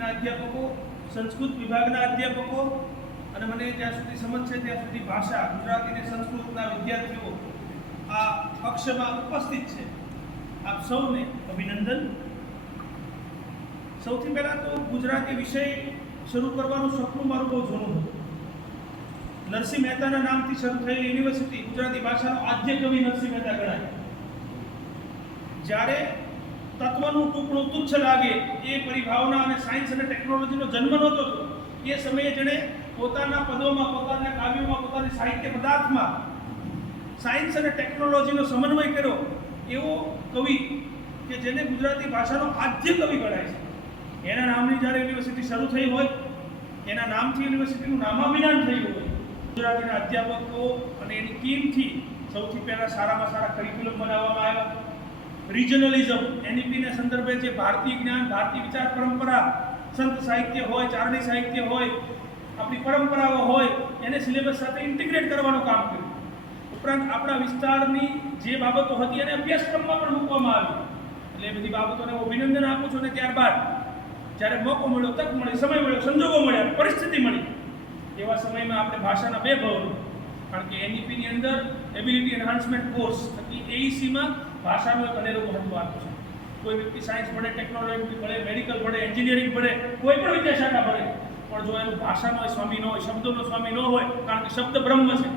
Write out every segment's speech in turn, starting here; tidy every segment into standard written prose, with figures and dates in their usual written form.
માધ્યમિકના અધ્યાપકો, સંસ્કૃત વિભાગના અધ્યાપકો અને મને જ્યાં સુધી સમજ છે ત્યાં સુધી ભાષા ગુજરાતી અને સંસ્કૃતના વિદ્યાર્થીઓ આ કક્ષમાં ઉપસ્થિત છે. આપ સૌને અભિનંદન. સૌથી પહેલાં તો ગુજરાતી વિષય શરૂ કરવાનું સપનું મારું બહુ જૂનું હતું. નરસિંહ મહેતાના નામથી શરૂ થયેલી યુનિવર્સિટી ગુજરાતી ભાષાનો આદ્ય કવિ નરસિંહ મહેતા ગણાય. જ્યારે તત્વનું ટુકડું તુચ્છ લાગે એ પરિભાવના અને સાયન્સ અને ટેકનોલોજીનો જન્મ નહોતો થયો. એ સમયે જેણે પોતાના પદોમાં, પોતાના કાવ્યોમાં, પોતાની સાહિત્ય પદાર્થમાં સાયન્સ અને ટેકનોલોજીનો સમન્વય કર્યો એવો કવિ કે જેને ગુજરાતી ભાષાનો આદ્ય કવિ ગણાય છે. એના નામની જ્યારે યુનિવર્સિટી શરૂ થઈ હોય, એના નામથી યુનિવર્સિટીનું નામાભિમાન થયું હોય, ગુજરાતીના અધ્યાપકો અને એની ટીમથી સૌથી પહેલાં સારામાં સારા કરિક્યુલમ બનાવવામાં આવ્યા. રિજનલિઝમ, એનઈપીના સંદર્ભે જે ભારતીય જ્ઞાન, ભારતીય વિચાર પરંપરા, સંત સાહિત્ય હોય, ચારણી સાહિત્ય હોય, આપણી પરંપરાઓ હોય, એને સિલેબસ સાથે ઇન્ટિગ્રેટ કરવાનું કામ કર્યું. ઉપરાંત આપણા વિસ્તારની જે બાબતો હતી એને અભ્યાસક્રમમાં પણ મૂકવામાં આવી. એટલે એ બધી બાબતોને હું અભિનંદન આપું છું. અને ત્યારબાદ જ્યારે મોકો મળ્યો, તક મળી, સમય મળ્યો, સંજોગો મળ્યા, પરિસ્થિતિ મળી, એવા સમયમાં આપણે ભાષાના બે ભવનો, કારણ કે એનઈપીની અંદર એબિલિટી એન્હાન્સમેન્ટ કોર્સ થકી એઈસીમાં ભાષાનું એક અનેરું મહત્વ આપ્યું છે. કોઈ વ્યક્તિ સાયન્સ ભણે, ટેકનોલોજી ભણે, મેડિકલ ભણે, એન્જિનિયરિંગ ભણે, કોઈ પણ વિદ્યાશાખા ભણે, પણ જો એનું ભાષાનો સ્વામી ન હોય, શબ્દોનો સ્વામી ન હોય, કારણ કે શબ્દ બ્રહ્મ છે,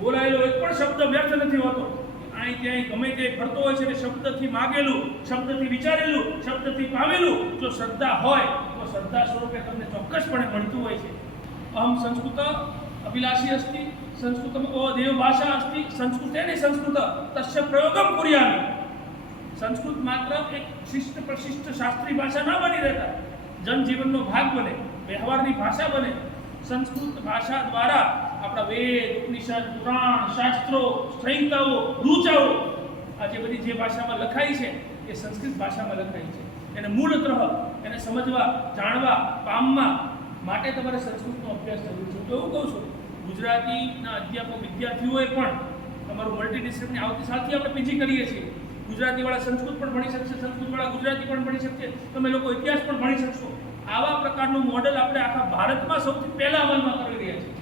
બોલાયેલો એક પણ શબ્દ વ્યર્થ નથી હોતો. અહીં ત્યાં ગમે તે ફરતો હોય છે, એટલે શબ્દથી માગેલું, શબ્દથી વિચારેલું, શબ્દથી પામેલું જો શ્રદ્ધા હોય તો શ્રદ્ધા સ્વરૂપે તમને ચોક્કસપણે મળતું હોય છે. અહમ સંસ્કૃત અભિલાષી અસ્તિ, સંસ્કૃતમ દેવ ભાષા અસ્તિ, સંસ્કૃતેને સંસ્કૃત તસ્ય પ્રયોગમ કુર્યામિ. સંસ્કૃત માત્ર એક શિષ્ટ પ્રશિષ્ટ શાસ્ત્રી ભાષા ન બની રહેતા, જનજીવનનો ભાગ બને, વ્યવહારની ભાષા બને. સંસ્કૃત ભાષા દ્વારા આપણા વેદ, ઉપનિષદ, પુરાણ, શાસ્ત્રો, સંહિતાઓ, ઋચાઓ, આ જે બધી જે ભાષામાં લખાઈ છે એ સંસ્કૃત ભાષામાં લખાઈ છે. એને મૂળતઃ એને સમજવા, જાણવા, પામવા માટે તમારે સંસ્કૃતનો અભ્યાસ કરવો છે. તો એવું કહું છું, ગુજરાતીના અધ્યાપક વિદ્યાર્થીઓએ પણ તમારું મલ્ટીડિસિપ્લિન આવતી સાલથી આપણે પીજી કરીએ છીએ. ગુજરાતીવાળા સંસ્કૃત પણ ભણી શકશે, સંસ્કૃતવાળા ગુજરાતી પણ ભણી શકશે, તમે લોકો ઇતિહાસ પણ ભણી શકશો. આવા પ્રકારનું મોડેલ આપણે આખા ભારતમાં સૌથી પહેલા અમલમાં કરી રહ્યા છીએ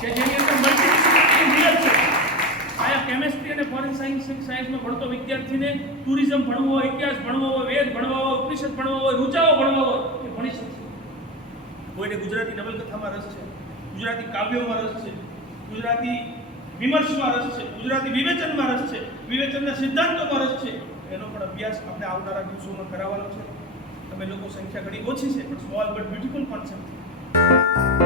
કે જેની અંદર મલ્ટીડિસિપ્લિન રિયલ છે. આયા કેમેસ્ટ્રી અને ફોરેન સાયન્સમાં ભણતો વિદ્યાર્થીને ટુરિઝમ ભણવો હોય, ઇતિહાસ ભણવો હોય, વેદ ભણવા હોય, ઉપનિષદ ભણવા હોય, ઋચાઓ ભણવા હોય, એ ભણી શકશે. કોઈને ગુજરાતી નવલકથામાં રસ છે, ગુજરાતી કાવ્યોમાં રસ છે, ગુજરાતી વિમર્શમાં રસ છે, ગુજરાતી વિવેચનમાં રસ છે, વિવેચનના સિદ્ધાંતોમાં રસ છે, એનો પણ અભ્યાસ આપણે આવનારા દિવસોમાં કરાવવાનો છે. તમે લોકો સંખ્યા ઘણી ઓછી છે, પણ સ્મોલ બટ બ્યુટીફુલ કોન્સેપ્ટ છે.